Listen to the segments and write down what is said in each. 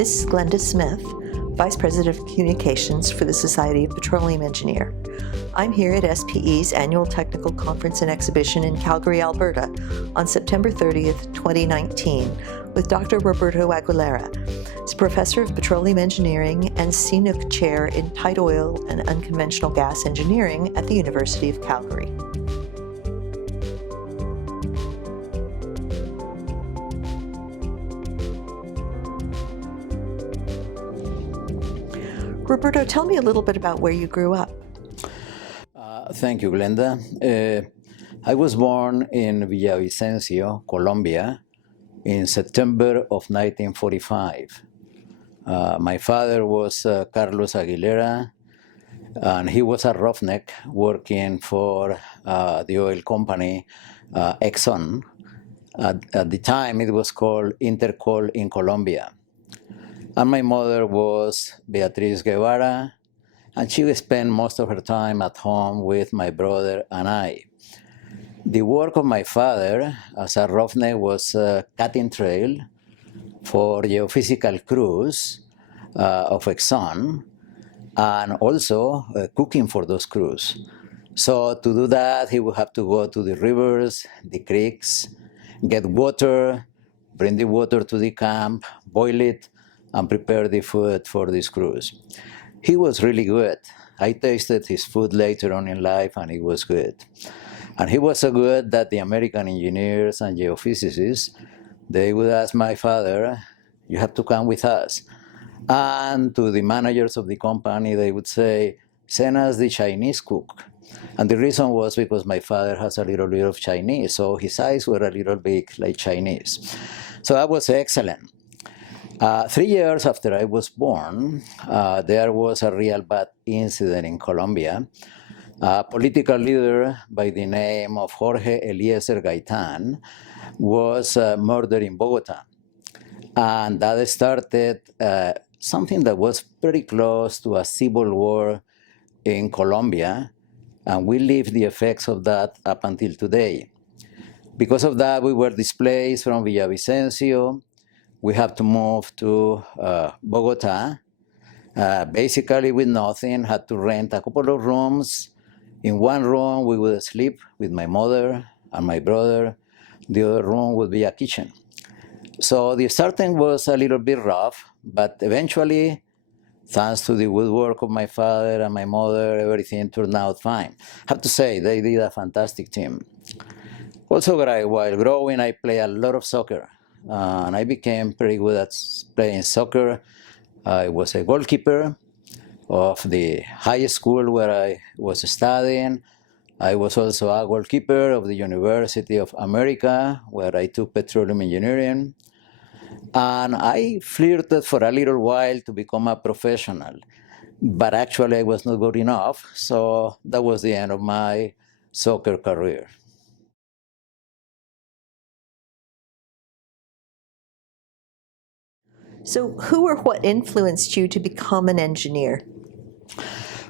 This is Glenda Smith, Vice President of Communications for the Society of Petroleum Engineer. I'm here at SPE's annual technical conference and exhibition in Calgary, Alberta on September 30th, 2019 with Dr. Roberto Aguilera. He's Professor of Petroleum Engineering and CNUC Chair in Tight Oil and Unconventional Gas Engineering at the University of Calgary. Roberto, tell me a little bit about where you grew up. Thank you, Glenda. I was born in Villavicencio, Colombia, in September of 1945. My father was Carlos Aguilera, and he was a roughneck working for the oil company Exxon. At the time, it was called Intercoal in Colombia. And my mother was Beatriz Guevara, and she would spend most of her time at home with my brother and I. The work of my father as a roughneck was cutting trail for geophysical crews of Exxon, and also cooking for those crews. So to do that, he would have to go to the rivers, the creeks, get water, bring the water to the camp, boil it, and prepare the food for these crews. He was really good. I tasted his food later on in life, and it was good. And he was so good that the American engineers and geophysicists, they would ask my father, "You have to come with us." And to the managers of the company, they would say, "Send us the Chinese cook." And the reason was because my father has a little bit of Chinese, so his eyes were a little bit like Chinese. So that was excellent. 3 years after I was born, there was a real bad incident in Colombia. A political leader by the name of Jorge Eliezer Gaitan was murdered in Bogotá. And that started something that was pretty close to a civil war in Colombia, and we lived the effects of that up until today. Because of that, we were displaced from Villavicencio. We have to move to Bogotá, basically with nothing, had to rent a couple of rooms. In one room, we would sleep with my mother and my brother. The other room would be a kitchen. So the starting was a little bit rough, but eventually, thanks to the woodwork of my father and my mother, everything turned out fine. I have to say, they did a fantastic team. Also, while growing, I played a lot of soccer. And I became pretty good at playing soccer. I was a goalkeeper of the high school where I was studying. I was also a goalkeeper of the University of America, where I took petroleum engineering. And I flirted for a little while to become a professional. But actually, I was not good enough. So that was the end of my soccer career. So who or what influenced you to become an engineer?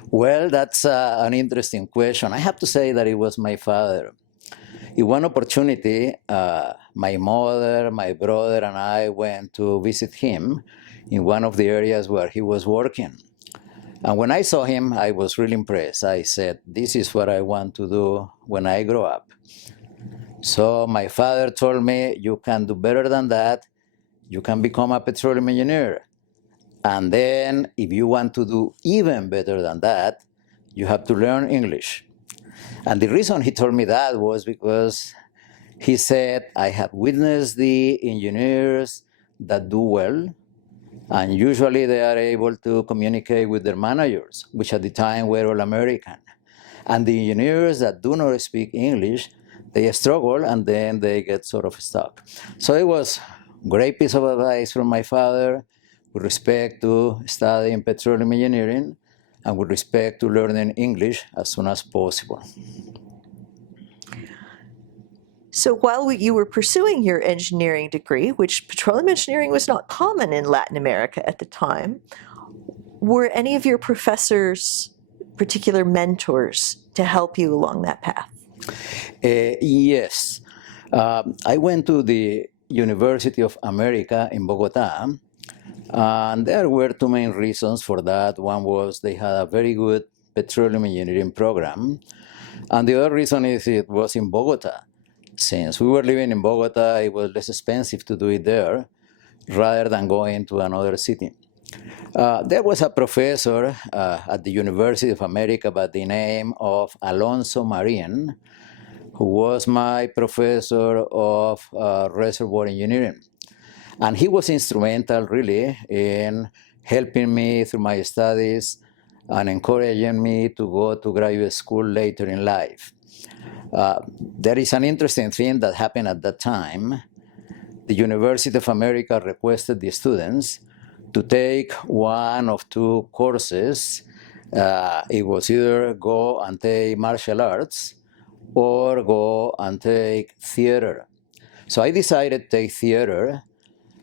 Well, that's an interesting question. I have to say that it was my father. In one opportunity, my mother, my brother, and I went to visit him in one of the areas where he was working. And when I saw him, I was really impressed. I said, "This is what I want to do when I grow up." So my father told me, "You can do better than that. You can become a petroleum engineer. And then if you want to do even better than that, you have to learn English." And the reason he told me that was because he said, "I have witnessed the engineers that do well, and usually they are able to communicate with their managers, which at the time were all American. And the engineers that do not speak English, they struggle, and then they get sort of stuck." So it was great piece of advice from my father with respect to studying petroleum engineering and with respect to learning English as soon as possible. So while you were pursuing your engineering degree, which petroleum engineering was not common in Latin America at the time, were any of your professors particular mentors to help you along that path? Yes. I went to the University of America in Bogotá, And there were two main reasons for that. One was they had a very good petroleum engineering program. And the other reason is it was in Bogotá. Since we were living in Bogotá, it was less expensive to do it there rather than going to another city. There was a professor at the University of America by the name of Alonso Marin, who was my professor of reservoir engineering. And he was instrumental, really, in helping me through my studies and encouraging me to go to graduate school later in life. There is an interesting thing that happened at that time. The University of America requested the students to take one of two courses. It was either go and take martial arts or go and take theater. So I decided to take theater.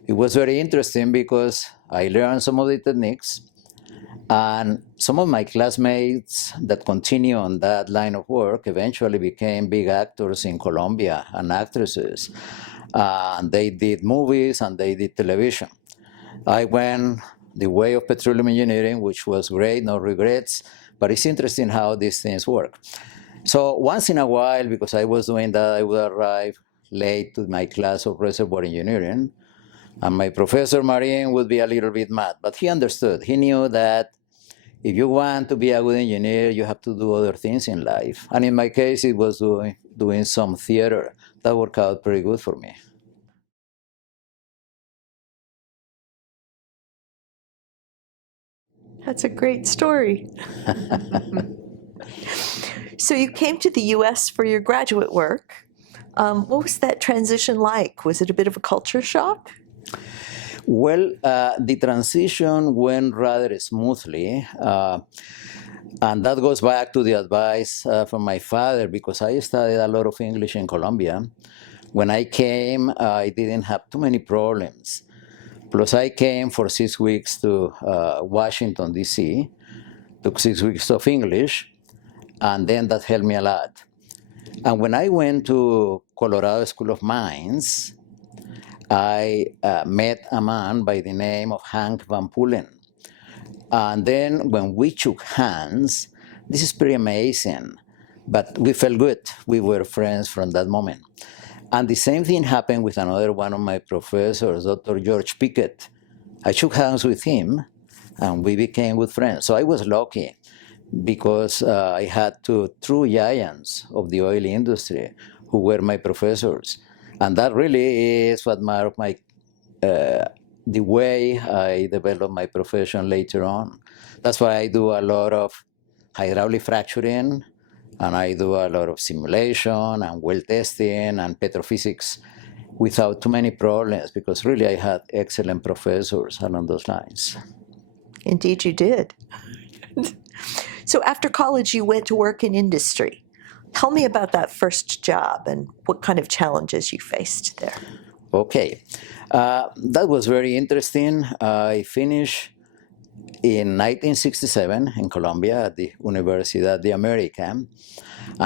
It was very interesting because I learned some of the techniques, and some of my classmates that continue on that line of work eventually became big actors in Colombia and actresses. And they did movies and they did television. I went the way of petroleum engineering, which was great, no regrets, but it's interesting how these things work. So once in a while, because I was doing that, I would arrive late to my class of reservoir engineering, and my professor Marin would be a little bit mad, but he understood. He knew that if you want to be a good engineer, you have to do other things in life. And in my case, it was doing some theater. That worked out pretty good for me. That's a great story. So you came to the U.S. for your graduate work. What was that transition like? Was it a bit of a culture shock? Well, the transition went rather smoothly. And that goes back to the advice from my father, because I studied a lot of English in Colombia. When I came, I didn't have too many problems. Plus, I came for 6 weeks to Washington, D.C., took 6 weeks of English, and then that helped me a lot. And when I went to Colorado School of Mines, I met a man by the name of Hank Van Pullen. And then when we shook hands, this is pretty amazing, but we felt good. We were friends from that moment. And the same thing happened with another one of my professors, Dr. George Pickett. I shook hands with him, and we became good friends. So I was lucky because I had two true giants of the oil industry who were my professors. And that really is what marked my the way I developed my profession later on. That's why I do a lot of hydraulic fracturing, and I do a lot of simulation and well testing and petrophysics without too many problems, because really I had excellent professors along those lines. Indeed, you did. So after college, you went to work in industry. Tell me about that first job and what kind of challenges you faced there. Okay, that was very interesting. I finished in 1967 in Colombia at the Universidad de America, and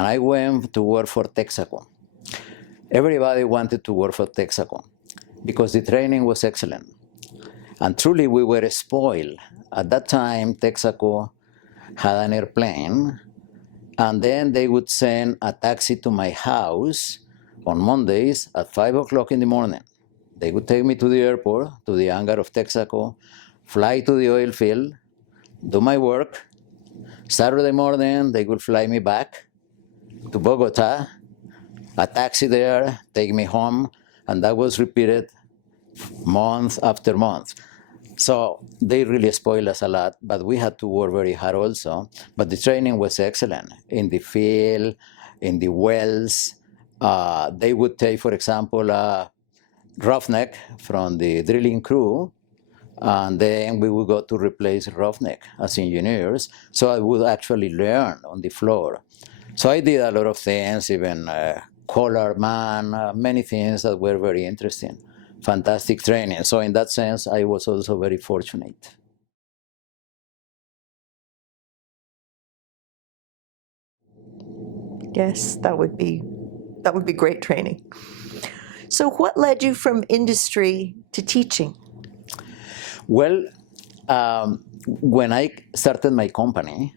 I went to work for Texaco. Everybody wanted to work for Texaco because the training was excellent. And truly, we were spoiled. At that time, Texaco had an airplane, and then they would send a taxi to my house on Mondays at 5 o'clock in the morning. They would take me to the airport, to the hangar of Texaco, fly to the oil field, do my work. Saturday morning, they would fly me back to Bogotá, a taxi there, take me home, and that was repeated month after month. So they really spoiled us a lot, but we had to work very hard also. But the training was excellent in the field, in the wells. They would take, for example, Roughneck from the drilling crew, and then we would go to replace Roughneck as engineers. So I would actually learn on the floor. So I did a lot of things, even color man, many things that were very interesting. Fantastic training. So in that sense, I was also very fortunate. Yes, that would be great training. So what led you from industry to teaching? Well, when I started my company,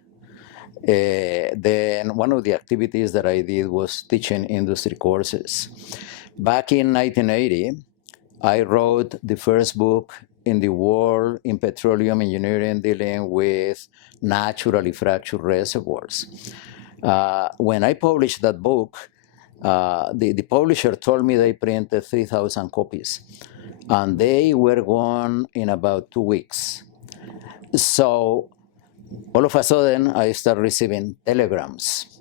then one of the activities that I did was teaching industry courses. Back in 1980, I wrote the first book in the world in petroleum engineering dealing with naturally fractured reservoirs. When I published that book, the publisher told me they printed 3,000 copies, and they were gone in about 2 weeks. So all of a sudden, I started receiving telegrams,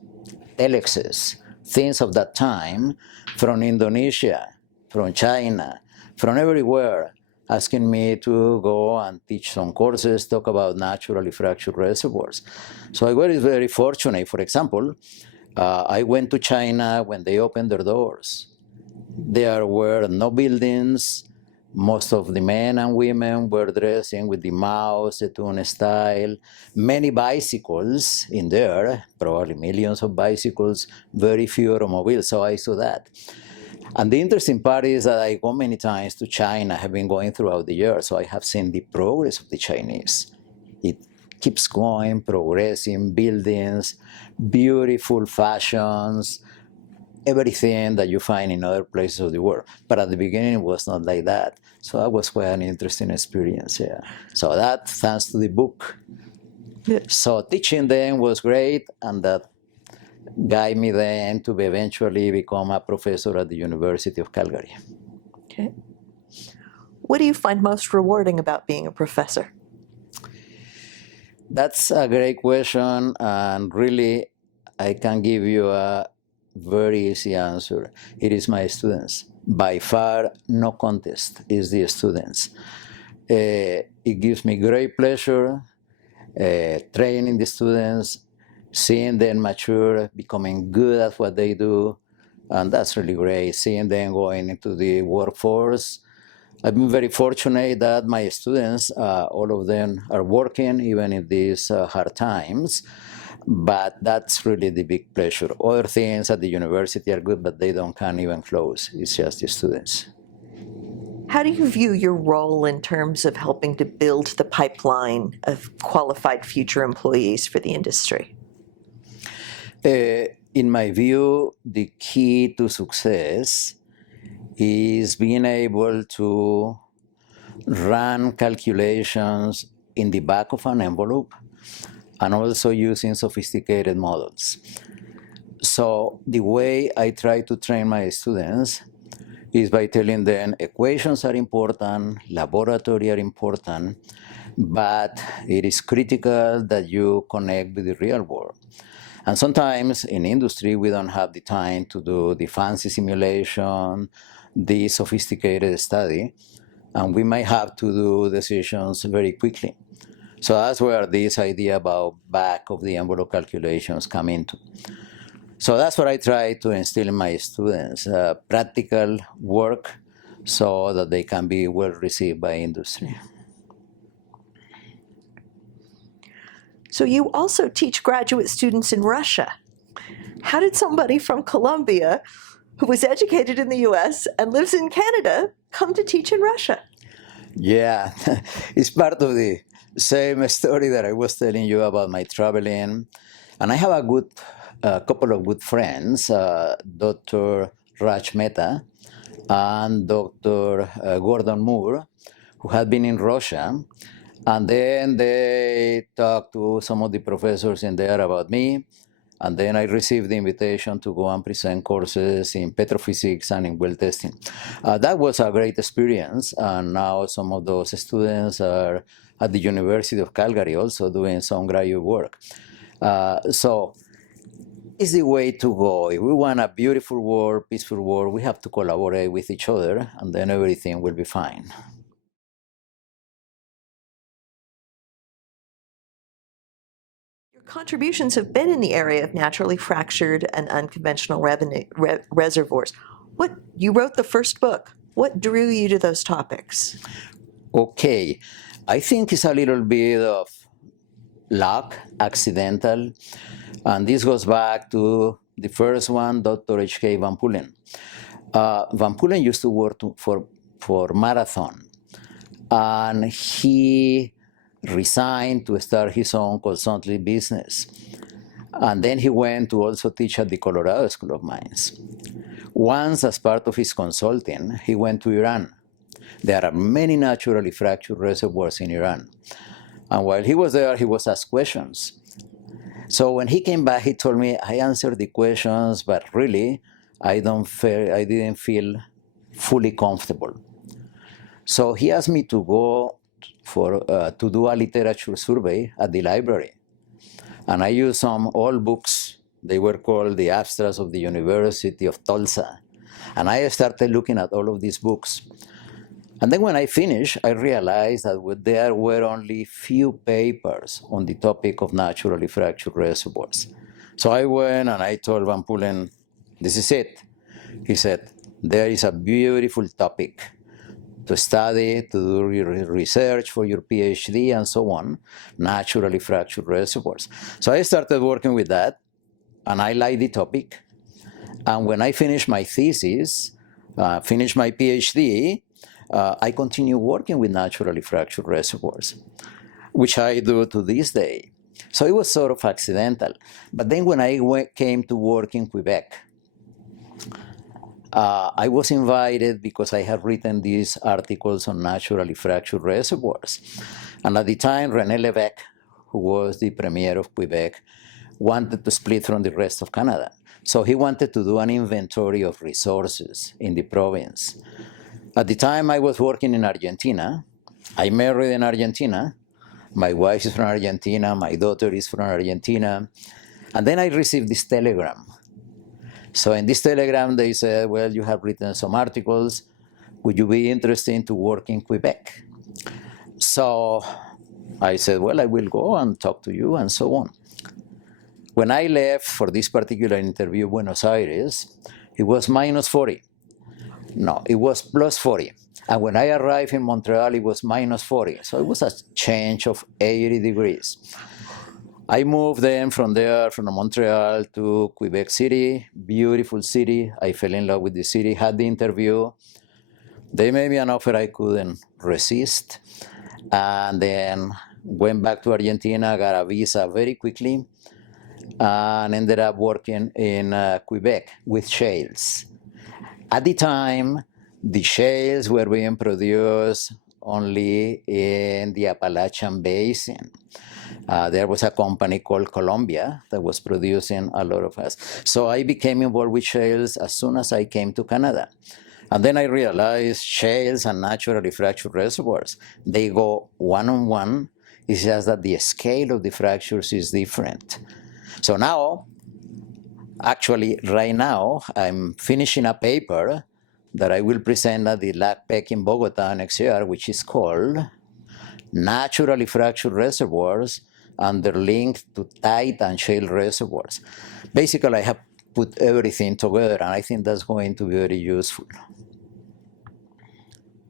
telexes, things of that time from Indonesia, from China, from everywhere, asking me to go and teach some courses, talk about naturally fractured reservoirs. So I was very fortunate. For example, I went to China when they opened their doors. There were no buildings. Most of the men and women were dressing with the Mao Zedong style. Many bicycles in there, probably millions of bicycles, very few automobiles, so I saw that. And the interesting part is that I go many times to China, have been going throughout the year, so I have seen the progress of the Chinese. It keeps going, progressing, buildings, beautiful fashions, everything that you find in other places of the world. But at the beginning, it was not like that. So that was quite an interesting experience, yeah. So that, thanks to the book. Yeah. So teaching them was great, and that guided me then to eventually become a professor at the University of Calgary. Okay. What do you find most rewarding about being a professor? That's a great question, and really, I can give you a very easy answer. It is my students. By far, no contest, is the students. It gives me great pleasure training the students, seeing them mature, becoming good at what they do, and that's really great, seeing them going into the workforce. I've been very fortunate that my students, all of them are working, even in these hard times. But that's really the big pleasure. Other things at the university are good, but they don't come even close. It's just the students. How do you view your role in terms of helping to build the pipeline of qualified future employees for the industry? In my view, the key to success is being able to run calculations in the back of an envelope and also using sophisticated models. So the way I try to train my students is by telling them equations are important, laboratory are important, but it is critical that you connect with the real world. And sometimes in industry, we don't have the time to do the fancy simulation, the sophisticated study, and we might have to do decisions very quickly. So that's where this idea about back of the envelope calculations come into. So that's what I try to instill in my students, practical work so that they can be well received by industry. So you also teach graduate students in Russia. How did somebody from Colombia who was educated in the US and lives in Canada come to teach in Russia? Yeah, it's part of the same story that I was telling you about my traveling. And I have a couple of good friends, Dr. Raj Mehta and Dr. Gordon Moore, who had been in Russia. And then they talked to some of the professors in there about me. And then I received the invitation to go and present courses in petrophysics and in well testing. That was a great experience. And now some of those students are at the University of Calgary also doing some graduate work. So it's the way to go. If we want a beautiful world, peaceful world, we have to collaborate with each other, and then everything will be fine. Contributions have been in the area of naturally fractured and unconventional reservoirs. You wrote the first book. What drew you to those topics? Okay, I think it's a little bit of luck, accidental, and this goes back to the first one, Dr. H.K. Van Pullen. Van Pullen used to work for Marathon, and he resigned to start his own consulting business. And then he went to also teach at the Colorado School of Mines. Once, as part of his consulting, he went to Iran. There are many naturally fractured reservoirs in Iran. And while he was there, he was asked questions. So when he came back, he told me, I answered the questions, but really, I didn't feel fully comfortable. So he asked me to go to do a literature survey at the library. And I used some old books. They were called the Abstracts of the University of Tulsa. And I started looking at all of these books. And then when I finished, I realized that there were only few papers on the topic of naturally fractured reservoirs. So I went and I told Van Pullen, this is it. He said, there is a beautiful topic to study, to do research for your PhD and so on, naturally fractured reservoirs. So I started working with that, and I liked the topic. And when I finished my thesis, finished my PhD, I continue working with naturally fractured reservoirs, which I do to this day. So it was sort of accidental. But then when I came to work in Quebec, I was invited because I had written these articles on naturally fractured reservoirs. And at the time, René Lévesque, who was the premier of Quebec, wanted to split from the rest of Canada. So he wanted to do an inventory of resources in the province. At the time, I was working in Argentina. I married in Argentina. My wife is from Argentina. My daughter is from Argentina. And then I received this telegram. So in this telegram, they said, well, you have written some articles. Would you be interested to work in Quebec? So I said, well, I will go and talk to you and so on. When I left for this particular interview, Buenos Aires, it was minus 40. No, it was plus 40. And when I arrived in Montreal, it was minus 40. So it was a change of 80 degrees. I moved then from Montreal to Quebec City, beautiful city. I fell in love with the city, had the interview. They made me an offer I couldn't resist. And then went back to Argentina, got a visa very quickly, and ended up working in Quebec with shales. At the time, the shales were being produced only in the Appalachian Basin. There was a company called Colombia that was producing a lot of us. So I became involved with shales as soon as I came to Canada. And then I realized shales and naturally fractured reservoirs, they go one-on-one. It's just that the scale of the fractures is different. So now, actually, right now, I'm finishing a paper that I will present at the LACPEC in Bogotá next year, which is called Naturally Fractured Reservoirs and their link to tight and shale reservoirs. Basically, I have put everything together, and I think that's going to be very useful.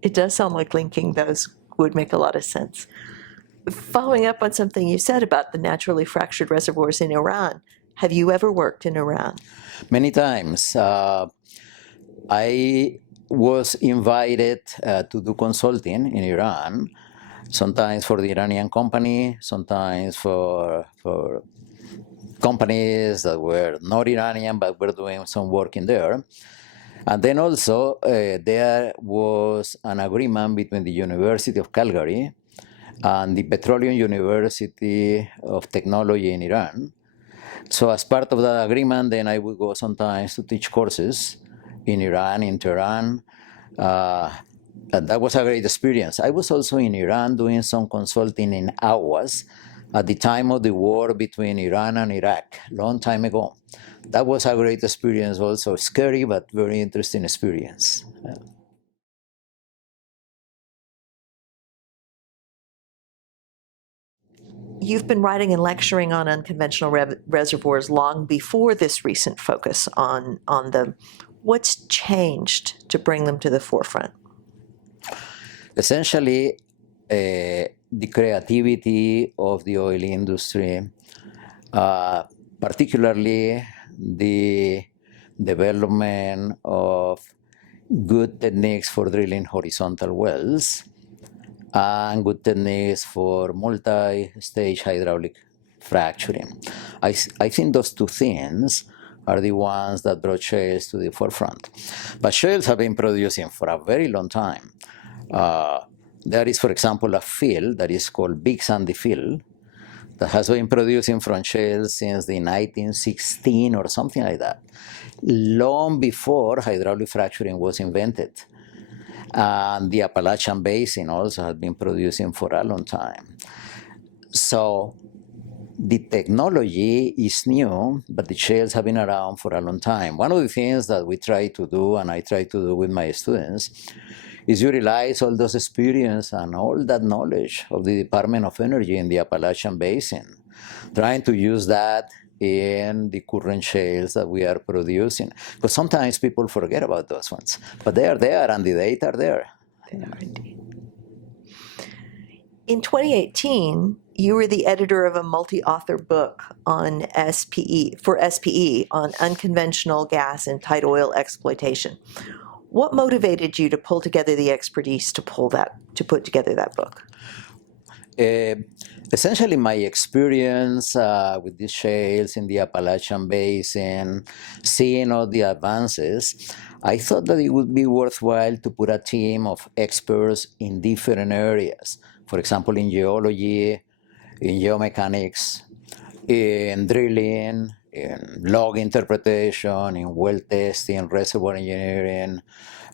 It does sound like linking those would make a lot of sense. Following up on something you said about the naturally fractured reservoirs in Iran, have you ever worked in Iran? Many times. I was invited to do consulting in Iran, sometimes for the Iranian company, sometimes for companies that were not Iranian but were doing some work in there. And then also there was an agreement between the University of Calgary and the Petroleum University of Technology in Iran. So as part of that agreement, then I would go sometimes to teach courses in Iran, in Tehran. That was a great experience. I was also in Iran doing some consulting in Awas at the time of the war between Iran and Iraq, long time ago. That was a great experience also, scary but very interesting experience. You've been writing and lecturing on unconventional reservoirs long before this recent focus on them. What's changed to bring them to the forefront? Essentially, the creativity of the oil industry, particularly the development of good techniques for drilling horizontal wells, and good techniques for multi-stage hydraulic fracturing. I think those two things are the ones that brought shales to the forefront. But shales have been producing for a very long time. There is, for example, a field that is called Big Sandy Field that has been producing from shales since the 1916 or something like that, long before hydraulic fracturing was invented. And the Appalachian Basin also has been producing for a long time. So the technology is new, but the shales have been around for a long time. One of the things that we try to do, and I try to do with my students, is utilize all those experience and all that knowledge of the Department of Energy in the Appalachian Basin, trying to use that in the current shales that we are producing. Because sometimes people forget about those ones, but they are there and the data are there. They are indeed. In 2018, you were the editor of a multi-author book on SPE on unconventional gas and tight oil exploitation. What motivated you to pull together the expertise to put together that book? Essentially, my experience with these shales in the Appalachian Basin, seeing all the advances, I thought that it would be worthwhile to put a team of experts in different areas. For example, in geology, in geomechanics, in drilling, in log interpretation, in well testing, reservoir engineering,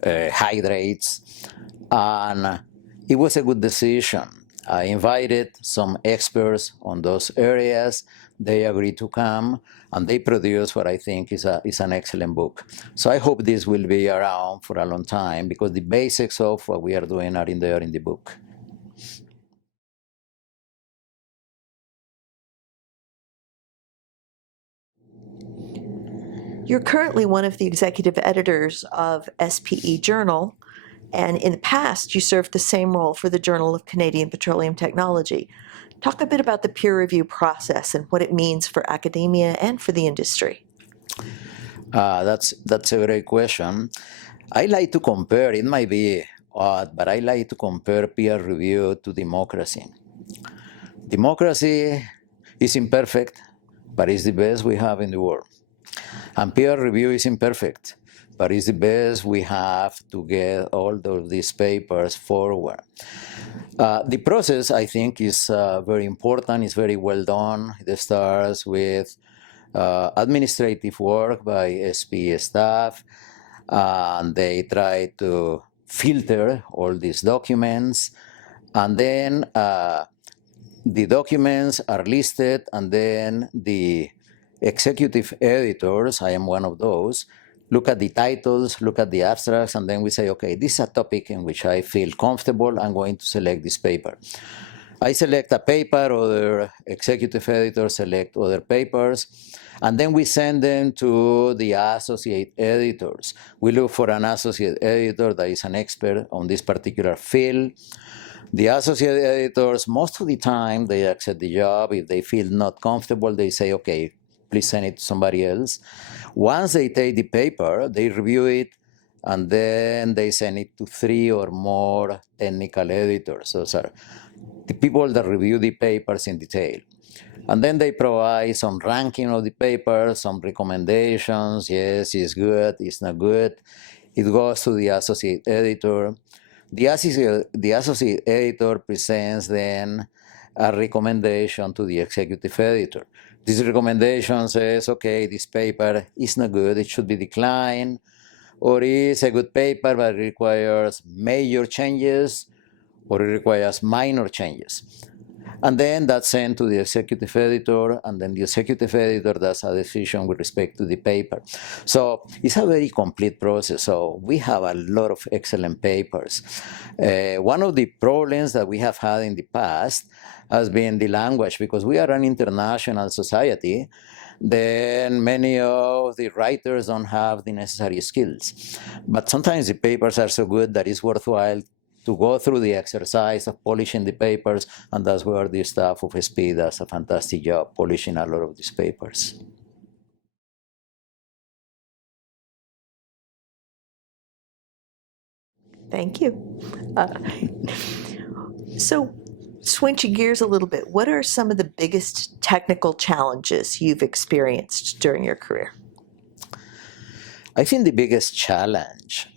hydrates, and it was a good decision. I invited some experts on those areas. They agreed to come, and they produced what I think is an excellent book. So I hope this will be around for a long time, because the basics of what we are doing are in there in the book. You're currently one of the executive editors of SPE Journal, and in the past, you served the same role for the Journal of Canadian Petroleum Technology. Talk a bit about the peer review process and what it means for academia and for the industry. That's a great question. I like to compare, it might be odd, but I like to compare peer review to democracy. Democracy is imperfect, but it's the best we have in the world. And peer review is imperfect, but it's the best we have to get all of these papers forward. The process, I think, is very important. It's very well done. It starts with administrative work by SPE staff, and they try to filter all these documents, and then the documents are listed, and then the executive editors, I am one of those, look at the titles, look at the abstracts, and then we say, okay, this is a topic in which I feel comfortable. I'm going to select this paper. I select a paper, other executive editors select other papers, and then we send them to the associate editors. We look for an associate editor that is an expert on this particular field. The associate editors, most of the time, they accept the job. If they feel not comfortable, they say, okay, please send it to somebody else. Once they take the paper, they review it, and then they send it to 3 or more technical editors. Those are the people that review the papers in detail. And then they provide some ranking of the paper, some recommendations. Yes, it's good, it's not good. It goes to the associate editor. The associate editor presents then a recommendation to the executive editor. This recommendation says, okay, this paper is not good, it should be declined, or is a good paper but requires major changes, or it requires minor changes. And then that's sent to the executive editor, and then the executive editor does a decision with respect to the paper. So it's a very complete process. So we have a lot of excellent papers. One of the problems that we have had in the past has been the language, because we are an international society. Then many of the writers don't have the necessary skills. But sometimes the papers are so good that it's worthwhile to go through the exercise of polishing the papers, and that's where the staff of SPE does a fantastic job polishing a lot of these papers. Thank you. So, switching gears a little bit, what are some of the biggest technical challenges you've experienced during your career? I think the biggest challenge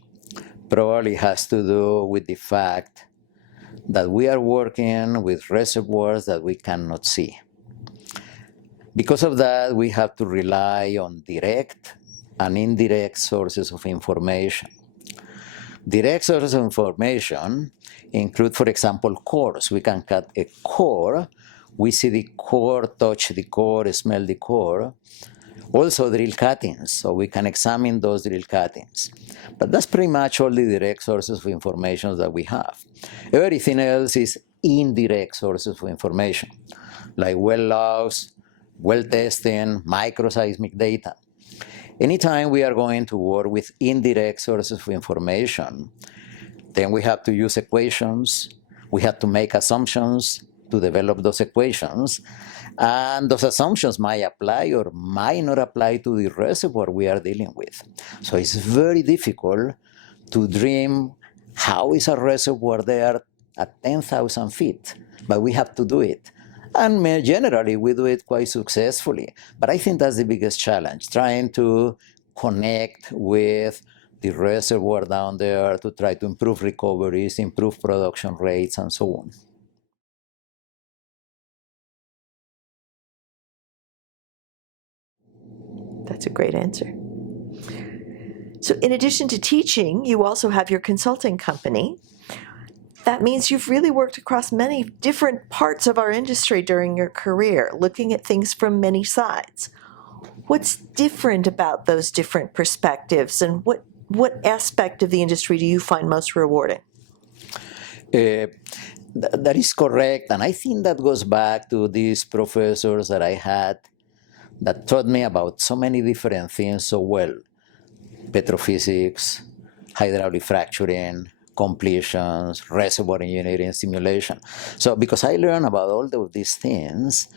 probably has to do with the fact that we are working with reservoirs that we cannot see. Because of that, we have to rely on direct and indirect sources of information. Direct sources of information include, for example, cores. We can cut a core. We see the core, touch the core, smell the core. Also drill cuttings, so we can examine those drill cuttings. But that's pretty much all the direct sources of information that we have. Everything else is indirect sources of information, like well logs, well testing, microseismic data. Anytime we are going to work with indirect sources of information, then we have to use equations, we have to make assumptions to develop those equations, and those assumptions might apply or might not apply to the reservoir we are dealing with. So it's very difficult to dream how is a reservoir there at 10,000 feet, but we have to do it. And generally, we do it quite successfully. But I think that's the biggest challenge, trying to connect with the reservoir down there to try to improve recoveries, improve production rates, and so on. That's a great answer. So, in addition to teaching, you also have your consulting company. That means you've really worked across many different parts of our industry during your career, looking at things from many sides. What's different about those different perspectives, and what aspect of the industry do you find most rewarding? That is correct, and I think that goes back to these professors that I had that taught me about so many different things so well. Petrophysics, hydraulic fracturing, completions, reservoir engineering, simulation. So because I learned about all of these things,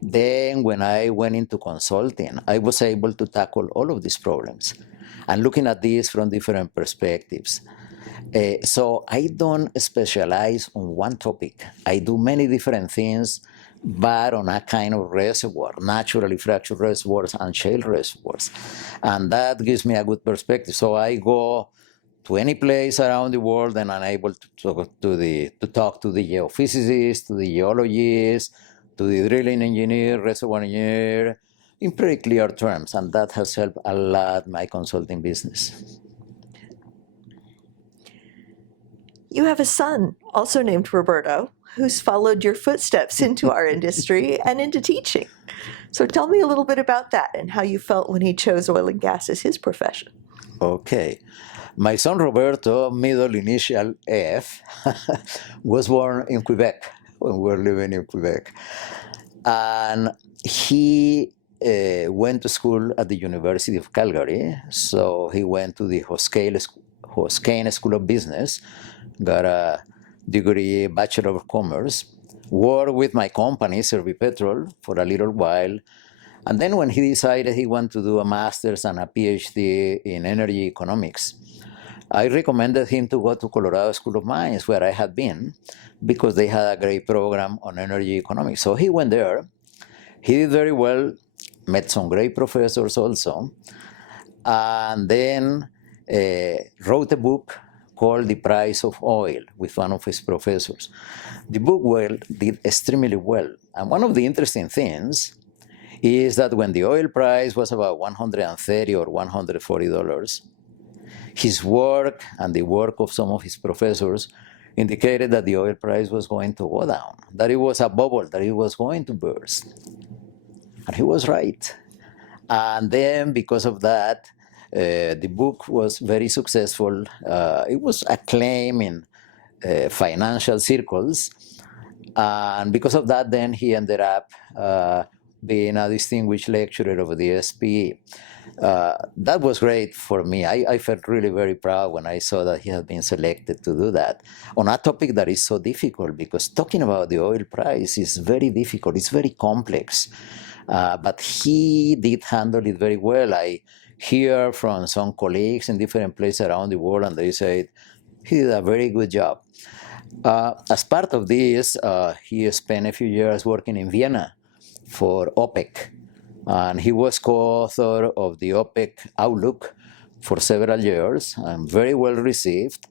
then when I went into consulting, I was able to tackle all of these problems and looking at these from different perspectives. So I don't specialize on one topic. I do many different things, but on a kind of reservoir, naturally fractured reservoirs and shale reservoirs. And that gives me a good perspective. So I go to any place around the world and I'm able to talk to the geophysicists, to the geologists, to the drilling engineer, reservoir engineer, in pretty clear terms. And that has helped a lot my consulting business. You have a son, also named Roberto, who's followed your footsteps into our industry and into teaching. So tell me a little bit about that and how you felt when he chose oil and gas as his profession. Okay. My son Roberto, middle initial F, was born in Quebec when we were living in Quebec. And he went to school at the University of Calgary. So he went to the Hoskane School of Business, got a degree, Bachelor of Commerce, worked with my company, Petroleum, for a little while. And then when he decided he wanted to do a master's and a PhD in energy economics, I recommended him to go to Colorado School of Mines, where I had been, because they had a great program on energy economics. So he went there. He did very well, met some great professors also, and then wrote a book called The Price of Oil with one of his professors. The book did extremely well. And one of the interesting things is that when the oil price was about $130 or $140, his work and the work of some of his professors indicated that the oil price was going to go down, that it was a bubble, that it was going to burst. And he was right. And then because of that, the book was very successful. It was acclaimed in financial circles. And because of that, then he ended up being a distinguished lecturer of the SPE. That was great for me. I felt really very proud when I saw that he had been selected to do that on a topic that is so difficult, because talking about the oil price is very difficult. It's very complex. But he did handle it very well. I hear from some colleagues in different places around the world, and they said he did a very good job. As part of this, he spent a few years working in Vienna for OPEC. And he was co-author of the OPEC Outlook for several years, and very well received.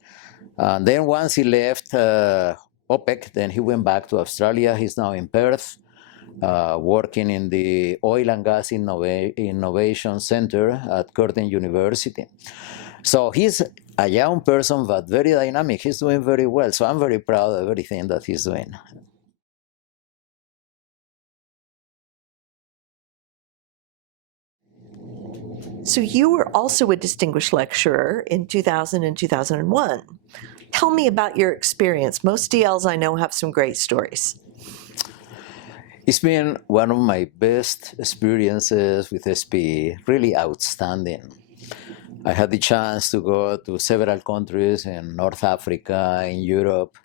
And then once he left OPEC, then he went back to Australia. He's now in Perth, working in the Oil and Gas Innovation Center at Curtin University. So he's a young person, but very dynamic. He's doing very well. So I'm very proud of everything that he's doing. So you were also a distinguished lecturer in 2000 and 2001. Tell me about your experience. Most DLs I know have some great stories. It's been one of my best experiences with SPE, really outstanding. I had the chance to go to several countries in North Africa, in Europe,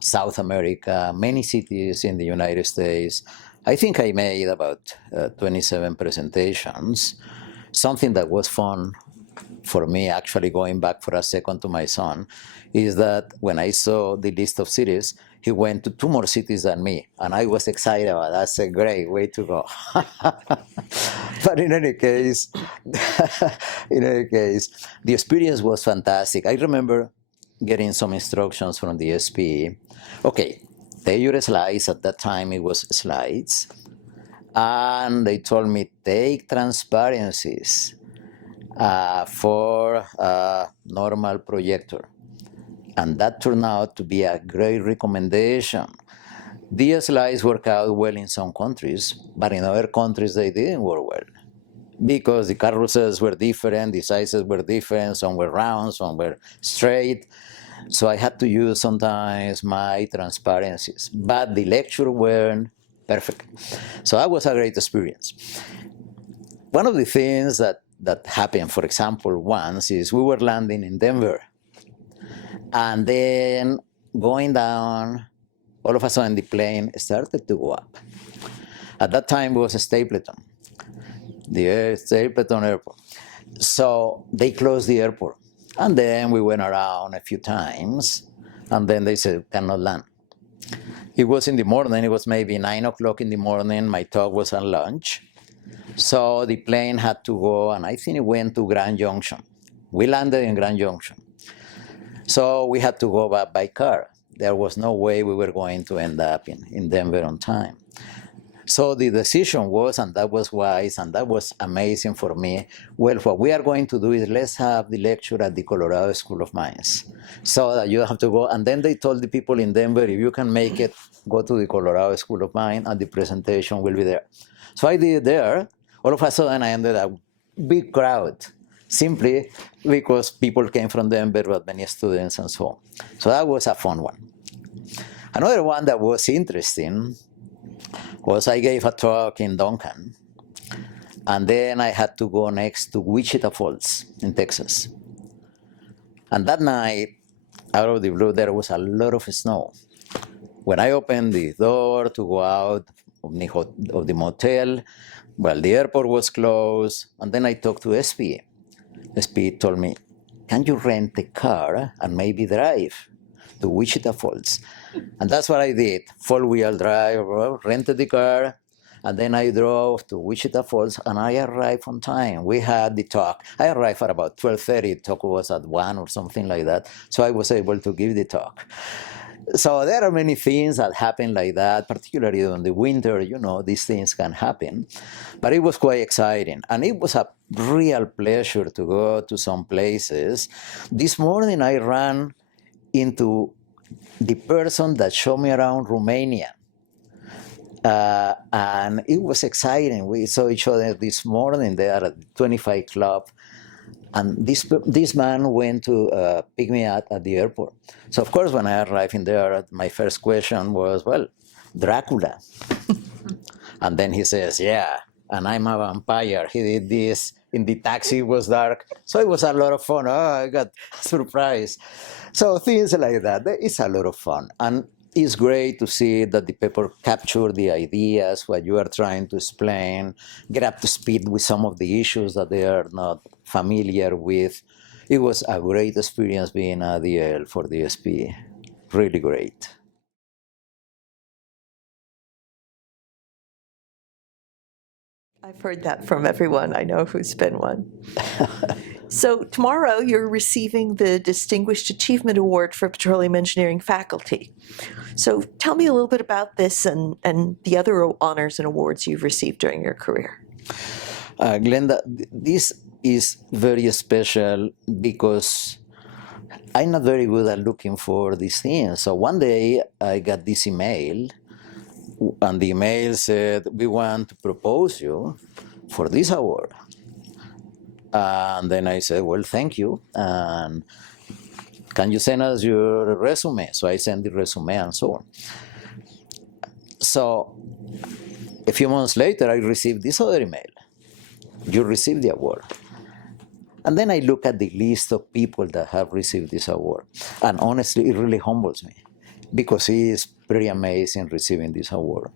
South America, many cities in the United States. I think I made about 27 presentations. Something that was fun for me, actually going back for a second to my son, is that when I saw the list of cities, he went to 2 more cities than me, and I was excited about that. That's a great way to go. But in any case, the experience was fantastic. I remember getting some instructions from the SPE. Okay, take your slides. At that time, it was slides. And they told me, take transparencies for a normal projector. And that turned out to be a great recommendation. The slides work out well in some countries, but in other countries they didn't work well, because the carousels were different, the sizes were different, some were round, some were straight. So I had to use sometimes my transparencies, but the lecture weren't perfect. So that was a great experience. One of the things that happened, for example, once is we were landing in Denver, and then going down, all of a sudden the plane started to go up. At that time it was Stapleton, the Stapleton Airport. So they closed the airport. And then we went around a few times, and then they said, cannot land. It was in the morning, it was maybe 9 o'clock in the morning, my talk was at lunch. So the plane had to go, and I think it went to Grand Junction. We landed in Grand Junction. So we had to go back by car. There was no way we were going to end up in Denver on time. So the decision was, and that was wise, and that was amazing for me, well, what we are going to do is let's have the lecture at the Colorado School of Mines, so that you don't have to go. And then they told the people in Denver, if you can make it, go to the Colorado School of Mines, and the presentation will be there. So I did it there. All of a sudden, I ended up big crowd, simply because people came from Denver, but many students and so on. So that was a fun one. Another one that was interesting was I gave a talk in Duncan, and then I had to go next to Wichita Falls in Texas. And that night, out of the blue, there was a lot of snow. When I opened the door to go out of the motel, well, the airport was closed, and then I talked to SPE. SPE told me, can you rent a car and maybe drive to Wichita Falls? And that's what I did, 4-wheel drive, rented the car, and then I drove to Wichita Falls, and I arrived on time. We had the talk. I arrived at about 12:30, the talk was at 1 or something like that, so I was able to give the talk. So there are many things that happen like that, particularly in the winter, you know, these things can happen. But it was quite exciting, and it was a real pleasure to go to some places. This morning I ran into the person that showed me around Romania. And it was exciting. We saw each other this morning there at the 25 Club. And this man went to pick me up at the airport. So, of course, when I arrived in there, my first question was, well, Dracula. And then he says, yeah, and I'm a vampire. He did this in the taxi, it was dark. So it was a lot of fun. Oh, I got surprised. So things like that, it's a lot of fun. And it's great to see that the paper capture the ideas, what you are trying to explain, get up to speed with some of the issues that they are not familiar with. It was a great experience being a DL for the SPE. really great. I've heard that from everyone I know who's been one. So tomorrow you're receiving the Distinguished Achievement Award for Petroleum Engineering faculty. So tell me a little bit about this and the other honors and awards you've received during your career. Glenda, this is very special because I'm not very good at looking for these things. So one day I got this email, and the email said, we want to propose you for this award. And then I said, well, thank you. And can you send us your resume? So I sent the resume and so on. So a few months later, I received this other email. You received the award. And then I look at the list of people that have received this award. And honestly, it really humbles me because it is pretty amazing receiving this award.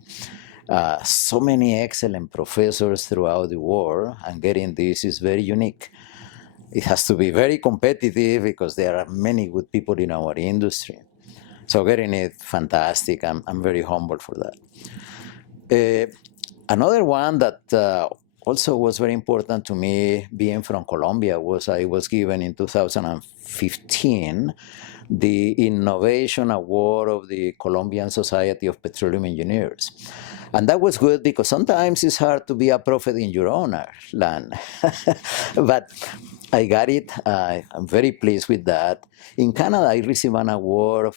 So many excellent professors throughout the world, and getting this is very unique. It has to be very competitive because there are many good people in our industry. So getting it, fantastic. I'm very humbled for that. Another one that also was very important to me, being from Colombia, was I was given in 2015 the Innovation Award of the Colombian Society of Petroleum Engineers. And that was good because sometimes it's hard to be a prophet in your own land. But I got it. I'm very pleased with that. In Canada, I received an award.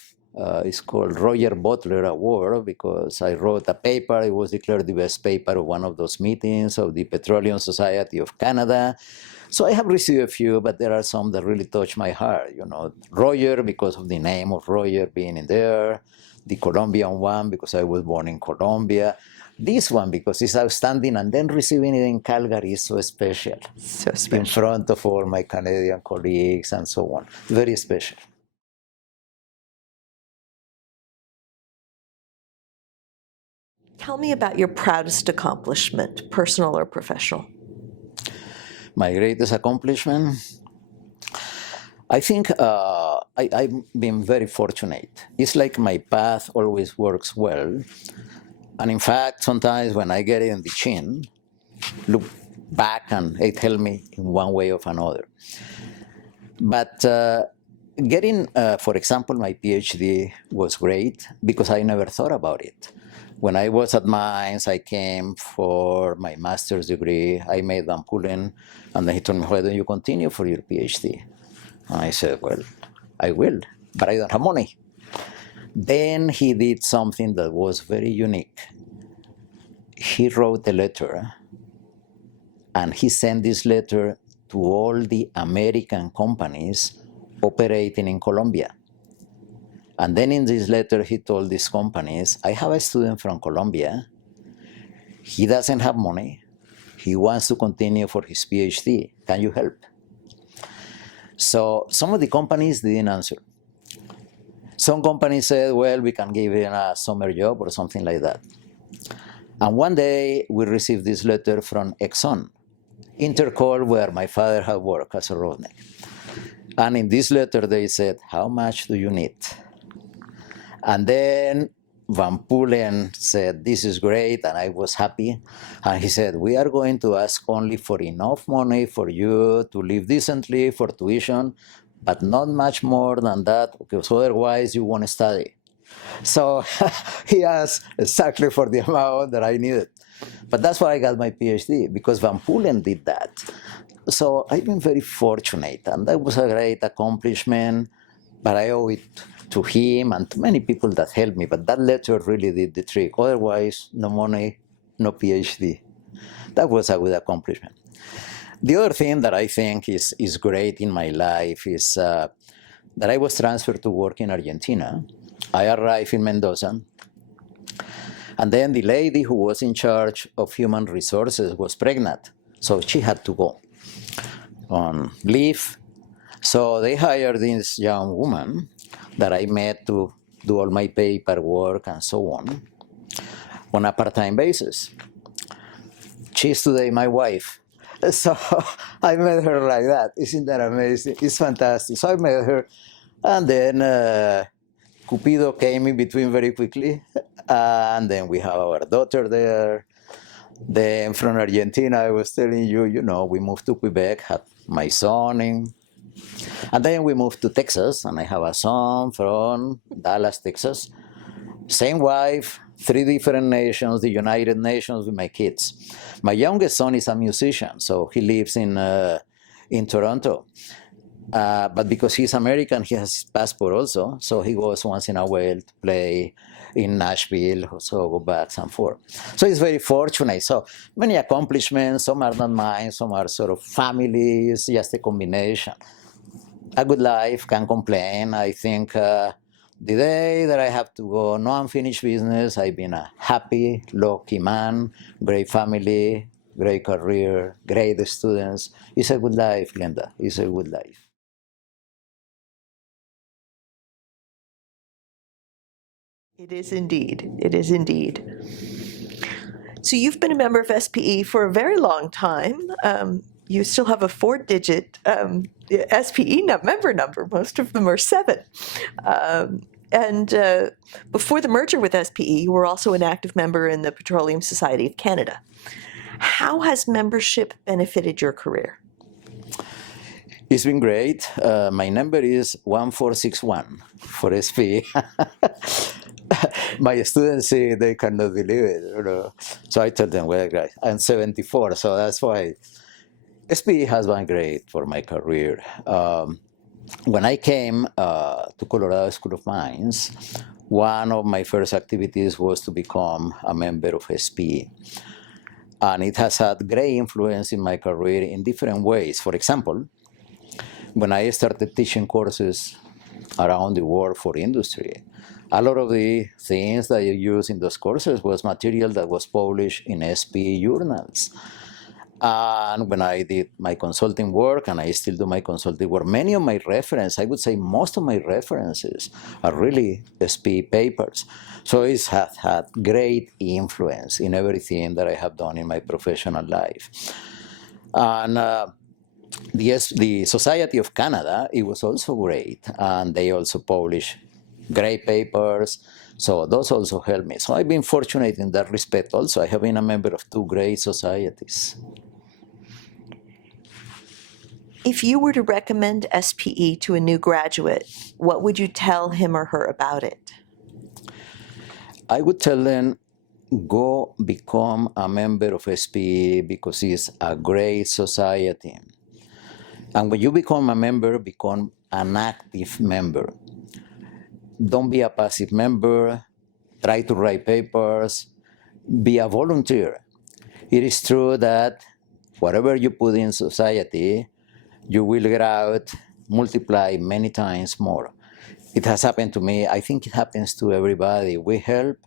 It's called Roger Butler Award because I wrote a paper. It was declared the best paper of one of those meetings of the Petroleum Society of Canada. So I have received a few, but there are some that really touch my heart. You know, Roger because of the name of Roger being in there. The Colombian one because I was born in Colombia. This one because it's outstanding, and then receiving it in Calgary is so special. So special. In front of all my Canadian colleagues and so on. Very special. Tell me about your proudest accomplishment, personal or professional. My greatest accomplishment? I think I've been very fortunate. It's like my path always works well. And in fact, sometimes when I get it in the chin, look back and it helped me in one way or another. But getting, for example, my PhD was great because I never thought about it. When I was at Mines, I came for my master's degree. I made Van Pullen, and then he told me, why don't you continue for your PhD? And I said, well, I will, but I don't have money. Then he did something that was very unique. He wrote a letter, and he sent this letter to all the American companies operating in Colombia. And then in this letter, he told these companies, I have a student from Colombia. He doesn't have money. He wants to continue for his PhD. Can you help? So some of the companies didn't answer. Some companies said, well, we can give him a summer job or something like that. And one day, we received this letter from Exxon, Intercoal, where my father had worked as a Roughneck. And in this letter, they said, how much do you need? And then Van Pullen said, this is great, and I was happy. And he said, we are going to ask only for enough money for you to live decently, for tuition, but not much more than that, because otherwise you won't study. So he asked exactly for the amount that I needed. But that's why I got my PhD, because Van Pullen did that. So I've been very fortunate, and that was a great accomplishment, but I owe it to him and to many people that helped me. But that letter really did the trick. Otherwise, no money, no PhD. That was a good accomplishment. The other thing that I think is great in my life is that I was transferred to work in Argentina. I arrived in Mendoza, and then the lady who was in charge of human resources was pregnant, so she had to go on leave. So they hired this young woman that I met to do all my paperwork and so on a part-time basis. She's today my wife. So I met her like that. Isn't that amazing? It's fantastic. So I met her, and then Cupido came in between very quickly, and then we have our daughter there. Then from Argentina, I was telling you, we moved to Quebec, had my son in, and then we moved to Texas, and I have a son from Dallas, Texas. Same wife, 3 different nations, the United Nations with my kids. My youngest son is a musician, so he lives in Toronto. But because he's American, he has his passport also, so he goes once in a while to play in Nashville, so go back and forth. So he's very fortunate. So many accomplishments, some are not mine, some are sort of families, just a combination. A good life, can't complain. I think the day that I have to go, no unfinished business, I've been a happy, lucky man, great family, great career, great students. It's a good life, Glenda. It's a good life. It is indeed. It is indeed. So you've been a member of SPE for a very long time. You still have a 4-digit SPE member number. Most of them are 7. And before the merger with SPE, you were also an active member in the Petroleum Society of Canada. How has membership benefited your career? It's been great. My number is 1461 for SPE. My students say they cannot believe it. So I told them, well, guys, I'm 74, so that's why SPE has been great for my career. When I came to Colorado School of Mines, one of my first activities was to become a member of SPE. And it has had great influence in my career in different ways. For example, when I started teaching courses around the world for industry, a lot of the things that you use in those courses was material that was published in SPE journals. And when I did my consulting work, and I still do my consulting work, many of my references, I would say most of my references are really SPE papers. So it's had great influence in everything that I have done in my professional life. And the Society of Canada, it was also great, and they also publish great papers, so those also helped me. So I've been fortunate in that respect also. I have been a member of 2 great societies. If you were to recommend SPE to a new graduate, what would you tell him or her about it? I would tell them, go become a member of SPE because it's a great society. And when you become a member, become an active member. Don't be a passive member. Try to write papers. Be a volunteer. It is true that whatever you put in society, you will get out, multiply many times more. It has happened to me. I think it happens to everybody. We help,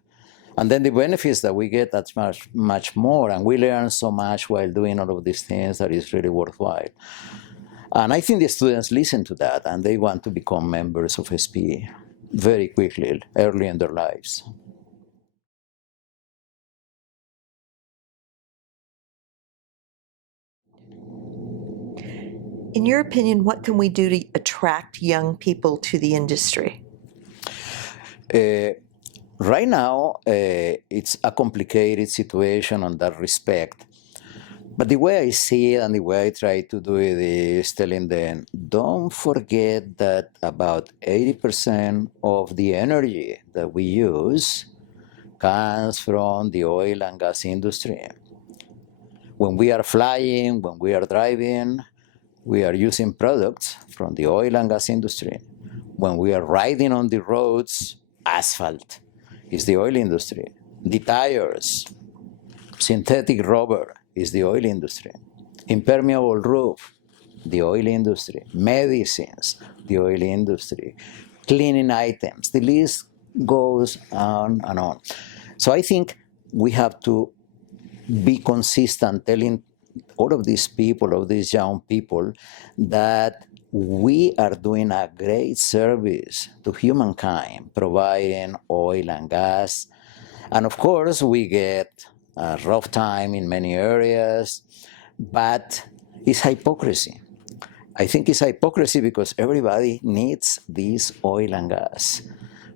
and then the benefits that we get, that's much more, and we learn so much while doing all of these things that is really worthwhile. And I think the students listen to that, and they want to become members of SPE very quickly, early in their lives. In your opinion, what can we do to attract young people to the industry? Right now, it's a complicated situation on that respect. But the way I see it and the way I try to do it is telling them, don't forget that about 80% of the energy that we use comes from the oil and gas industry. When we are flying, when we are driving, we are using products from the oil and gas industry. When we are riding on the roads, asphalt is the oil industry. The tires, synthetic rubber is the oil industry. Impermeable roof, the oil industry. Medicines, the oil industry. Cleaning items, the list goes on and on. So I think we have to be consistent telling all of these people, all of these young people, that we are doing a great service to humankind, providing oil and gas. And of course, we get a rough time in many areas, but it's hypocrisy. I think it's hypocrisy because everybody needs this oil and gas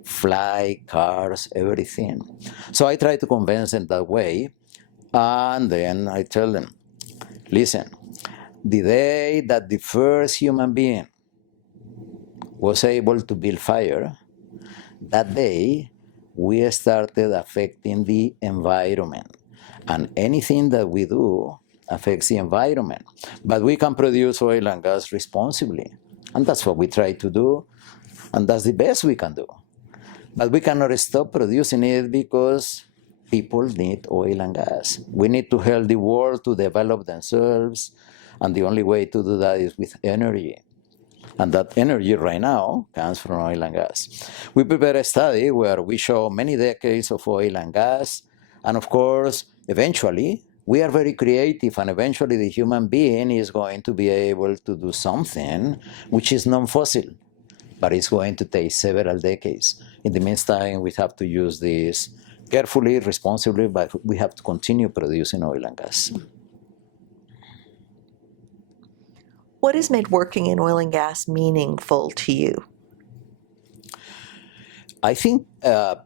fly, cars, everything. So I try to convince them that way, and then I tell them, listen, the day that the first human being was able to build fire, that day we started affecting the environment. And anything that we do affects the environment. But we can produce oil and gas responsibly. And that's what we try to do. And that's the best we can do. But we cannot stop producing it because people need oil and gas. We need to help the world to develop themselves. And the only way to do that is with energy. And that energy right now comes from oil and gas. We prepared a study where we show many decades of oil and gas. And of course, eventually, we are very creative, and eventually the human being is going to be able to do something which is non-fossil. But it's going to take several decades. In the meantime, we have to use this carefully, responsibly, but we have to continue producing oil and gas. What has made working in oil and gas meaningful to you? I think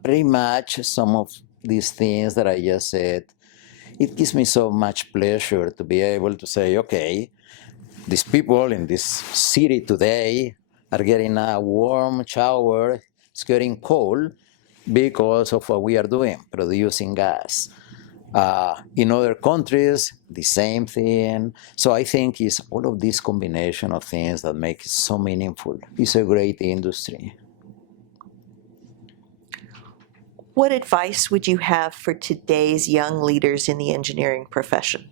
pretty much some of these things that I just said, it gives me so much pleasure to be able to say, okay, these people in this city today are getting a warm shower, it's getting cold because of what we are doing, producing gas. In other countries, the same thing. So I think it's all of this combination of things that make it so meaningful. It's a great industry. What advice would you have for today's young leaders in the engineering profession?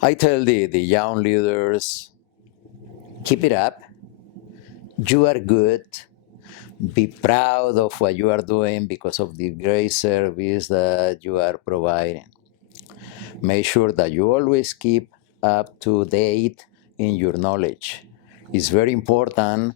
I tell the young leaders, keep it up. You are good. Be proud of what you are doing because of the great service that you are providing. Make sure that you always keep up to date in your knowledge. It's very important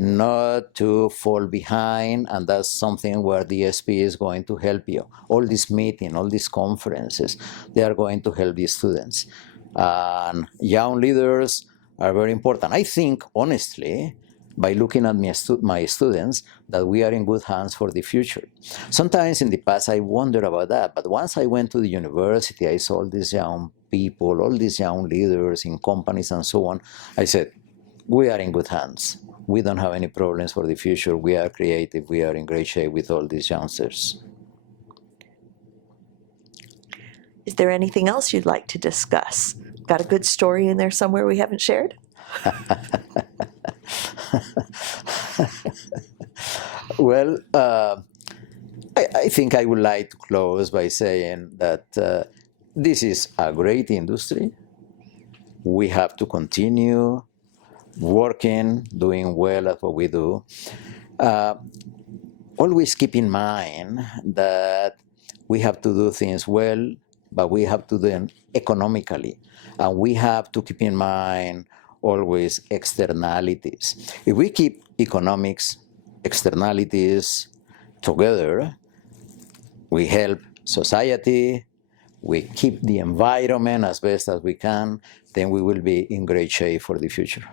not to fall behind, and that's something where the SPE is going to help you. All these meetings, all these conferences, they are going to help the students. And young leaders are very important. I think, honestly, by looking at my students, that we are in good hands for the future. Sometimes in the past I wondered about that, but once I went to the university, I saw all these young people, all these young leaders in companies and so on. I said, we are in good hands. We don't have any problems for the future. We are creative. We are in great shape with all these youngsters. Is there anything else you'd like to discuss? Got a good story in there somewhere we haven't shared? Well, I think I would like to close by saying that this is a great industry. We have to continue working, doing well at what we do. Always keep in mind that we have to do things well, but we have to do them economically. And we have to keep in mind always externalities. If we keep economics, externalities together, we help society, we keep the environment as best as we can, then we will be in great shape for the future.